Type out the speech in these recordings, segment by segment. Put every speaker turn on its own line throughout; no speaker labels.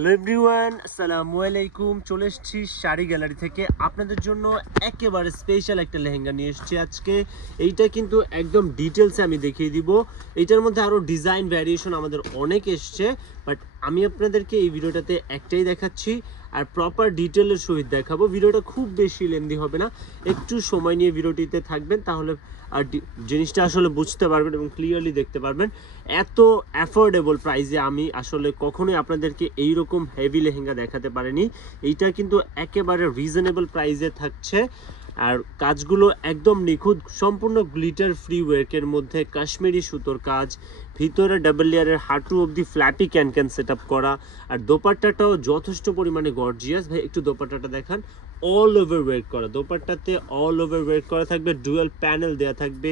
Hello everyone আলাইকুম চলে এসেছি শাড়ি গ্যালারি থেকে। আপনাদের জন্য একেবারে স্পেশাল একটা লেহেঙ্গা নিয়ে এসেছি আজকে। এইটা কিন্তু একদম ডিটেলসে আমি দেখিয়ে দিব। এইটার মধ্যে আরও ডিজাইন ভ্যারিয়েশন আমাদের অনেক এসছে। বাট আমি আপনাদেরকে এই ভিডিওটাতে একটাই দেখাচ্ছি। আর প্রপার ডিটেলের সহিত দেখাবো। ভিডিওটা খুব বেশি লেন্দি হবে না। একটু সময় নিয়ে ভিডিওটিতে থাকবেন, তাহলে আর জিনিসটা আসলে বুঝতে পারবেন এবং ক্লিয়ারলি দেখতে পারবেন। এত অ্যাফোর্ডেবল প্রাইসে আমি আসলে কখনোই আপনাদেরকে এই রকম হেভি লেহেঙ্গা দেখাতে পারিনি। এইটা কিন্তু একেবারে রিজনেবল প্রাইসে থাকছে। আর কাজগুলো একদম নিখুঁত, সম্পূর্ণ গ্লিটার ফ্রি ওয়ার্কের মধ্যে কাশ্মীরি সুতোর কাজ, ভিতরে ডাবল লেয়ারের হাঁটু অবধি ফ্ল্যাপি ক্যান ক্যান সেট করা, আর দোপাট্টাটাও যথেষ্ট পরিমাণে গর্জিয়াস ভাই, একটু দোপাট্টাটা দেখান। অল ওভার ওয়ার্ক করা। দোপাট্টাতে অল ওভার ওয়ার্ক করা থাকবে ডুয়েল প্যানেল দেওয়া থাকবে।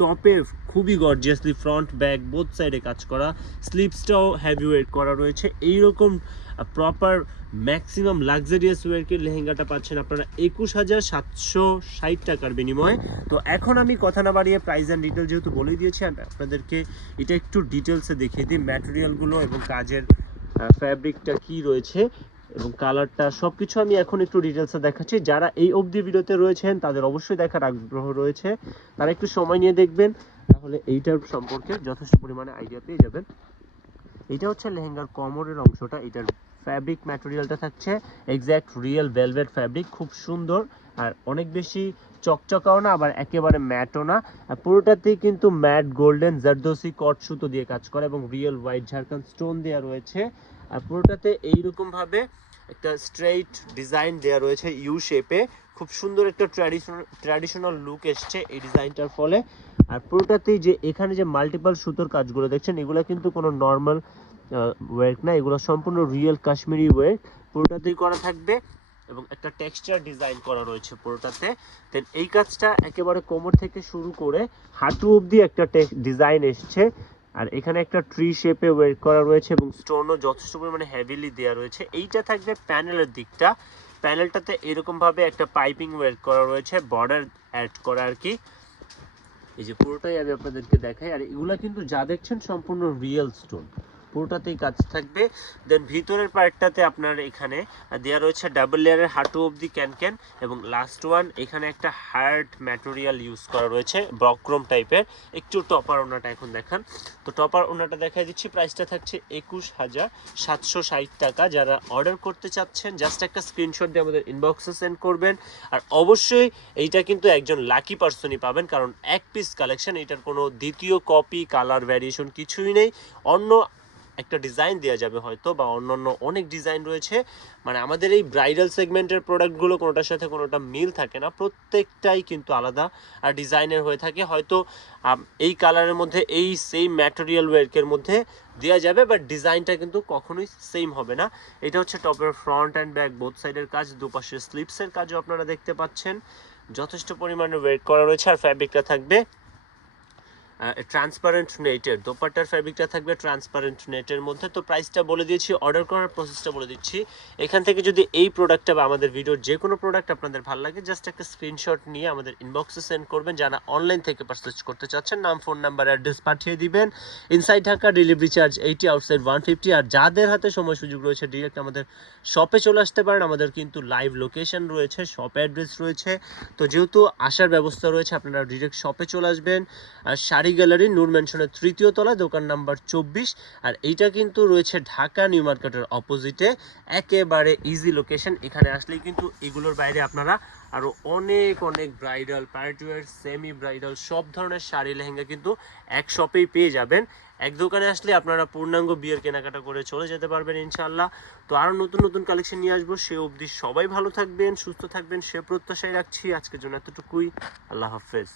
টপে খুবই গর্জিয়াসলি ফ্রন্ট ব্যাক বোথ সাইডে কাজ করা। স্লিপসটাও হ্যাভি ওয়েট করা রয়েছে। এইরকম প্রপার ম্যাক্সিমাম লাক্সারিয়াস ওয়ার্কের লেহেঙ্গাটা পাচ্ছেন আপনারা একুশ হাজার সাতশো ষাট টাকার বিনিময়ে। তো এখন আমি কথা না বাড়িয়ে প্রাইস অ্যান্ড ডিটেল যেহেতু বলেই দিয়েছি আপনাদেরকে এটা একটু ডিটেলসে দেখিয়ে দিই। ম্যাটেরিয়ালগুলো এবং কাজের ফ্যাব্রিকটা কি রয়েছে। এবং কালারটা সব কিছু আমি এখন একটু ডিটেলসে দেখাচ্ছি। যারা এই অবধি ভিডিওতে রয়েছেন, তাদের অবশ্যই দেখার আগ্রহ রয়েছে। তারা একটু সময় নিয়ে দেখবেন, তাহলে এইটার সম্পর্কে যথেষ্ট পরিমাণে আইডিয়া পেয়ে যাবেন। এটা হচ্ছে লেহেঙ্গার কমরের অংশটা। এটার ফ্যাব্রিক ম্যাটেরিয়ালটা থাকছে এক্স্যাক্ট রিয়েল ভেলভেট ফ্যাব্রিক খুব সুন্দর। আর অনেক বেশি চকচকাও না, আবার একেবারে ম্যাটও না। আর পুরোটাতেই কিন্তু ম্যাট গোল্ডেন জারদোসি কট সুতো দিয়ে কাজ করা এবং রিয়েল হোয়াইট ঝাড়খান্ড স্টোন দেওয়া রয়েছে। আর পুরোটাতে এইরকম ভাবে একটা স্ট্রেইট ডিজাইন দেওয়া রয়েছে ইউ শেপে খুব সুন্দর একটা ট্র্যাডিশনাল ট্র্যাডিশনাল লুক এসছে এই ডিজাইনটার ফলে। আর পুরোটাতেই যে এখানে যে মাল্টিপাল সুতোর কাজগুলো দেখছেন, এগুলো কিন্তু কোনো নর্মাল ওয়ার্ক না, এগুলো সম্পূর্ণ রিয়েল কাশ্মীরি ওয়ার্ক পুরোটাতেই করা থাকবে এবং একটা টেক্সচার ডিজাইন করা রয়েছে পুরোটাতে। দেন এই কাজটা একেবারে কোমর থেকে শুরু করে হাঁটু অবধি একটা ডিজাইন এসছে। আর এখানে একটা ট্রি শেপে ওয়েট করা রয়েছে এবং স্টোনও যথেষ্ট পরিমাণে হেভিলি দেওয়া রয়েছে। এইটা থাকবে প্যানেলের দিকটা। প্যানেলটাতে এরকমভাবে একটা পাইপিং ওয়েট করা রয়েছে বর্ডার অ্যাড করা আর কি। এই যে পুরোটাই আমি আপনাদেরকে দেখাই। আর এগুলা কিন্তু যা দেখছেন সম্পূর্ণ রিয়েল স্টোন পুরোটাতেই কাজ থাকবে। দেন ভিতরের পার্টটাতে আপনার এখানে দেওয়া রয়েছে ডাবল লেয়ারের হাঁটু অবধি ক্যান ক্যান এবং লাস্ট ওয়ান এখানে একটা হার্ড ম্যাটেরিয়াল ইউজ করা রয়েছে বক্রম টাইপের একটু টপার ওনাটা এখন দেখান। তো টপার ওনাটা দেখা দিচ্ছি প্রাইসটা থাকছে একুশ হাজার সাতশো ষাট টাকা। যারা অর্ডার করতে চাচ্ছেন জাস্ট একটা স্ক্রিনশট দিয়ে আমাদের ইনবক্সে সেন্ড করবেন। আর অবশ্যই এইটা কিন্তু একজন লাকি পার্সনই পাবেন, কারণ এক পিস কালেকশন এটার কোনো দ্বিতীয় কপি কালার ভ্যারিয়েশন কিছুই নেই। অন্য একটা ডিজাইন দেওয়া যাবে হয়তো বা অন্যান্য অনেক ডিজাইন রয়েছে। মানে আমাদের এই ব্রাইডাল সেগমেন্টের প্রোডাক্টগুলো কোনোটার সাথে কোনোটা মিল থাকে না। প্রত্যেকটাই কিন্তু আলাদা আর ডিজাইনের হয়ে থাকে। হয়তো এই কালারের মধ্যে, এই সেম ম্যাটেরিয়াল ওয়ার্কের মধ্যে দেওয়া যাবে বাট ডিজাইনটা কিন্তু কখনোই সেম হবে না। এটা হচ্ছে টপের ফ্রন্ট অ্যান্ড ব্যাক বোথ সাইডের কাজ দুপাশে স্লিপসের কাজও আপনারা দেখতে পাচ্ছেন। যথেষ্ট পরিমাণে ওয়েট করা রয়েছে আর ফ্যাব্রিকটা থাকবে ট্রান্সপারেন্ট নেটের দোপাট্টার ফ্যাব্রিকটা থাকবে ট্রান্সপারেন্ট নেটের মধ্যে। তো প্রাইসটা বলে দিয়েছি অর্ডার করার প্রসেসটা বলে দিচ্ছি। এখান থেকে যদি এই প্রোডাক্টটা বা আমাদের ভিডিওর যে কোনো প্রোডাক্ট আপনাদের ভালো লাগে জাস্ট একটা স্ক্রিনশট নিয়ে আমাদের ইনবক্সে সেন্ড করবেন, যারা অনলাইন থেকে পারচেজ করতে চাচ্ছেন, নাম ফোন নাম্বার অ্যাড্রেস পাঠিয়ে দিবেন। Inside Dhaka delivery charge eighty outside one fifty আর যাদের হাতে সময় সুযোগ রয়েছে ডিরেক্ট আমাদের শপে চলে আসতে পারেন। আমাদের কিন্তু লাইভ লোকেশন রয়েছে শপ অ্যাড্রেস রয়েছে। তো যেহেতু আসার ব্যবস্থা রয়েছে, আপনারা ডিরেক্ট শপে চলে আসবেন। আর শাড়ি গ্যালারি নূর ম্যানশনের তৃতীয় তলা দোকান নাম্বার চব্বিশ। আর এইটা কিন্তু রয়েছে ঢাকা, নিউ মার্কেটের অপোজিটে একেবারে ইজি লোকেশন এখানে আসলেই কিন্তু এগুলোর বাইরে আপনারা আরও অনেক অনেক ব্রাইডাল পার্টিওয়ার সেমি ব্রাইডাল সব ধরনের শাড়ি, লেহেঙ্গা কিন্তু এক শপেই পেয়ে যাবেন। এক দোকানে আসলে আপনারা পূর্ণাঙ্গ বিয়ের কেনাকাটা করে চলে যেতে পারবেন ইনশাল্লাহ তো আরও নতুন নতুন কালেকশন নিয়ে আসব। সে অবধি সবাই ভালো থাকবেন, সুস্থ থাকবেন, সে প্রত্যাশায় রাখছি আজকের জন্য এতটুকুই। আল্লাহ হাফেজ।